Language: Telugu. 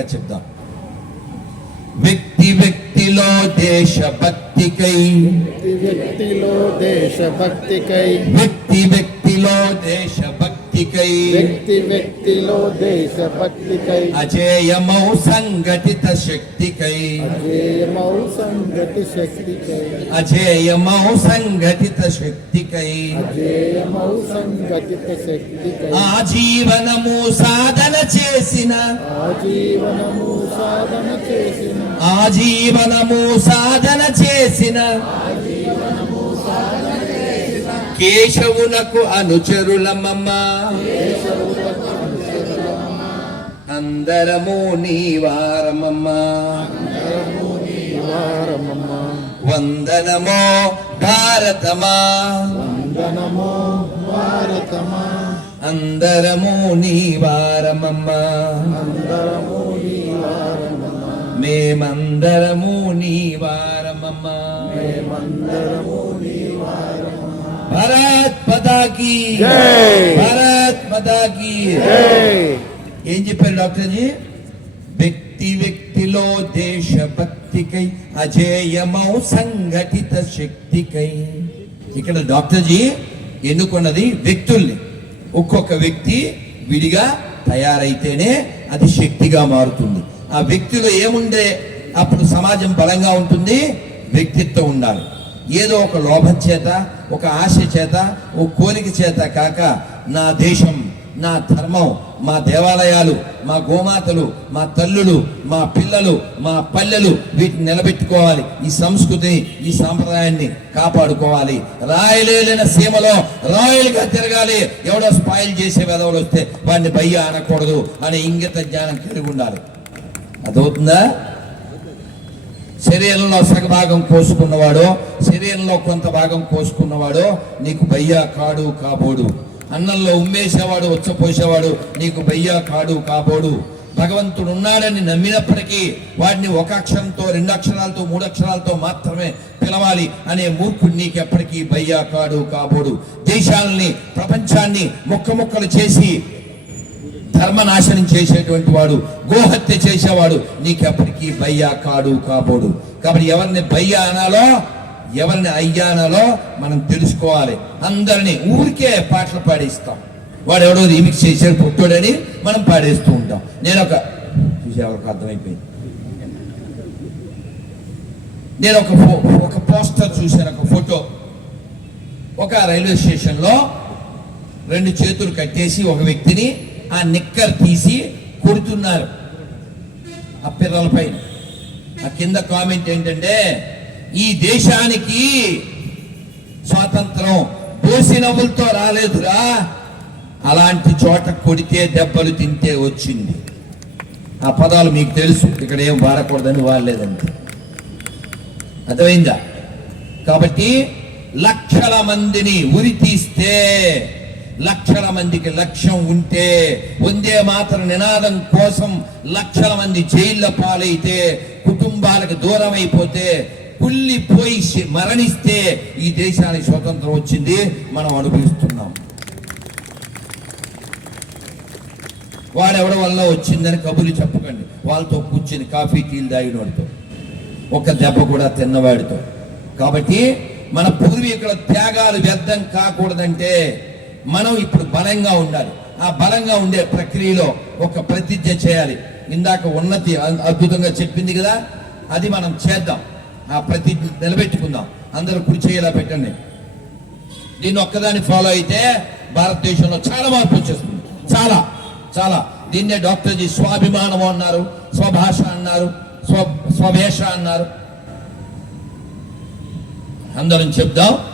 గట్టిగా చెప్దాం వ్యక్తి వ్యక్తిలో దేశభక్తికై వ్యక్తి వ్యక్తిలో దేశభక్తికై వ్యక్తి వ్యక్తిలో దేశభక్తికై వ్యక్తి వ్యక్తిలో దేశభక్తికై. అజేయమౌ సంఘటిత శక్తికై. అజేయమౌ సంగతి శక్తికై. అజేయమౌ సంఘటిత శక్తికై. అజేయమౌ సంగతిత శక్తికై. ఆజీవనము సాధన చేసిన. ఆజీవనము సాధన చేసిన. ఆజీవనము సాధన చేసిన. కేశవునకు అనుచరులమమ్మ. అందరము నీ వారమమ్మ. వందనమో భారతమా. వందనమో భారతమా అందరము నీ వారమమ్మ అందరము నీ వారమమ్మ మేమందరము నీ వారమమ్మ. మేమందరము నీ వారమమ్మ. భారత్ పదాకి జై! భారత్ పదాకి జై! ఏం చెప్పారు డాక్టర్ జీ? వ్యక్తి వ్యక్తిలో దేశభక్తికై అజేయమౌ సంఘటిత శక్తికై. ఇక్కడ డాక్టర్ జీ ఎన్నుకున్నది వ్యక్తుల్ని. ఒక్కొక్క వ్యక్తి విడిగా తయారైతేనే అది శక్తిగా మారుతుంది. ఆ వ్యక్తిలో ఏముండే? అప్పుడు సమాజం బలంగా ఉంటుంది వ్యక్తిత్వం ఉండాలి. ఏదో ఒక లోభం చేత ఒక ఆశ చేత ఓ కోరిక చేత కాక నా దేశం నా ధర్మం మా దేవాలయాలు మా గోమాతలు మా తల్లులు మా పిల్లలు మా పల్లెలు వీటిని నిలబెట్టుకోవాలి. ఈ సంస్కృతిని ఈ సాంప్రదాయాన్ని కాపాడుకోవాలి. రాయలేలిన సీమలో రాయలుగా తిరగాలి. ఎవడో స్పాయిల్ చేసే వెదవులు వస్తే వాడిని బయ్య అనకూడదు అనే ఇంగిత జ్ఞానం కలిగి ఉండాలి. అదవుతుందా శరీరంలో సగభాగం కోసుకున్నవాడో శరీరంలో కొంత భాగం కోసుకున్నవాడో నీకు బయ్యా కాడు కాబోడు. అన్నంలో ఉమ్మేసేవాడు వచ్చపోసేవాడు నీకు బయ్యా కాడు కాబోడు. భగవంతుడు ఉన్నాడని నమ్మినప్పటికీ వాడిని ఒక అక్షరంతో రెండు అక్షరాలతో మూడు అక్షరాలతో మాత్రమే పిలవాలి అనే మూర్ఖుడు నీకెప్పటికీ బయ్యా కాడు కాబోడు. దేశాలని ప్రపంచాన్ని ముక్క ముక్కలు చేసి ధర్మనాశనం చేసేటువంటి వాడు గోహత్య చేసేవాడు నీకెప్పటికీ భయ్యా కాడు కాబోడు. కాబట్టి ఎవరిని బయ్యా అనాలో ఎవరిని అయ్యా అనాలో మనం తెలుసుకోవాలి. అందరినీ ఊరికే పాటలు పాడేస్తాం. వాడు ఎవడో రీమిక్స్ చేశాడు పుట్టాడని మనం పాడేస్తూ ఉంటాం. నేను ఒక చూసి ఎవరికి అర్థమైపోయింది. నేను ఒక ఫో- ఒక పోస్టర్ చూశాను ఒక ఫోటో. ఒక రైల్వే స్టేషన్లో రెండు చేతులు కట్టేసి ఒక వ్యక్తిని ఆ నిక్కర్ తీసి కొడుతున్నారు ఆ పిల్లల పైన. ఆ కింద కామెంట్ ఏంటంటే ఈ దేశానికి స్వాతంత్రం దోసినములతో రాలేదురా. అలాంటి చోట కొడితే దెబ్బలు తింటే వచ్చింది. ఆ పదాలు మీకు తెలుసు ఇక్కడ ఏం వాడకూడదని వాడలేదండి. అర్థమైందా? కాబట్టి లక్షల మందిని ఉరి తీస్తే లక్షల మందికి లక్ష్యం ఉంటే వందే మాత్రం నినాదం కోసం లక్షల మంది జైళ్ళ పాలైతే కుటుంబాలకు దూరం అయిపోతే కుళ్ళిపోయి మరణిస్తే ఈ దేశానికి స్వతంత్రం వచ్చింది మనం అనుభవిస్తున్నాం. వాడెవడ వల్ల వచ్చిందని కబుర్లు చెప్పకండి. వాళ్ళతో కూర్చుని కాఫీ టీలు తాగినవాడితో ఒక దెబ్బ కూడా తిన్నవాడితో. కాబట్టి మన పూర్వీకుల త్యాగాలు వ్యర్థం కాకూడదంటే మనం ఇప్పుడు బలంగా ఉండాలి. ఆ బలంగా ఉండే ప్రక్రియలో ఒక ప్రతిజ్ఞ చేయాలి. ఇందాక ఉన్నతి అద్భుతంగా చెప్పింది కదా? అది మనం చేద్దాం. ఆ ప్రతిజ్ఞ నిలబెట్టుకుందాం. అందరూ కుడి చేయేలా పెట్టండి. దీన్ని ఒక్కదాన్ని ఫాలో అయితే భారతదేశంలో చాలా మార్పు వచ్చేస్తుంది. చాలా చాలా. దీన్నే డాక్టర్ జీ స్వాభిమానం అన్నారు స్వభాష అన్నారు స్వ స్వభేష అన్నారు. అందరం చెప్దాం.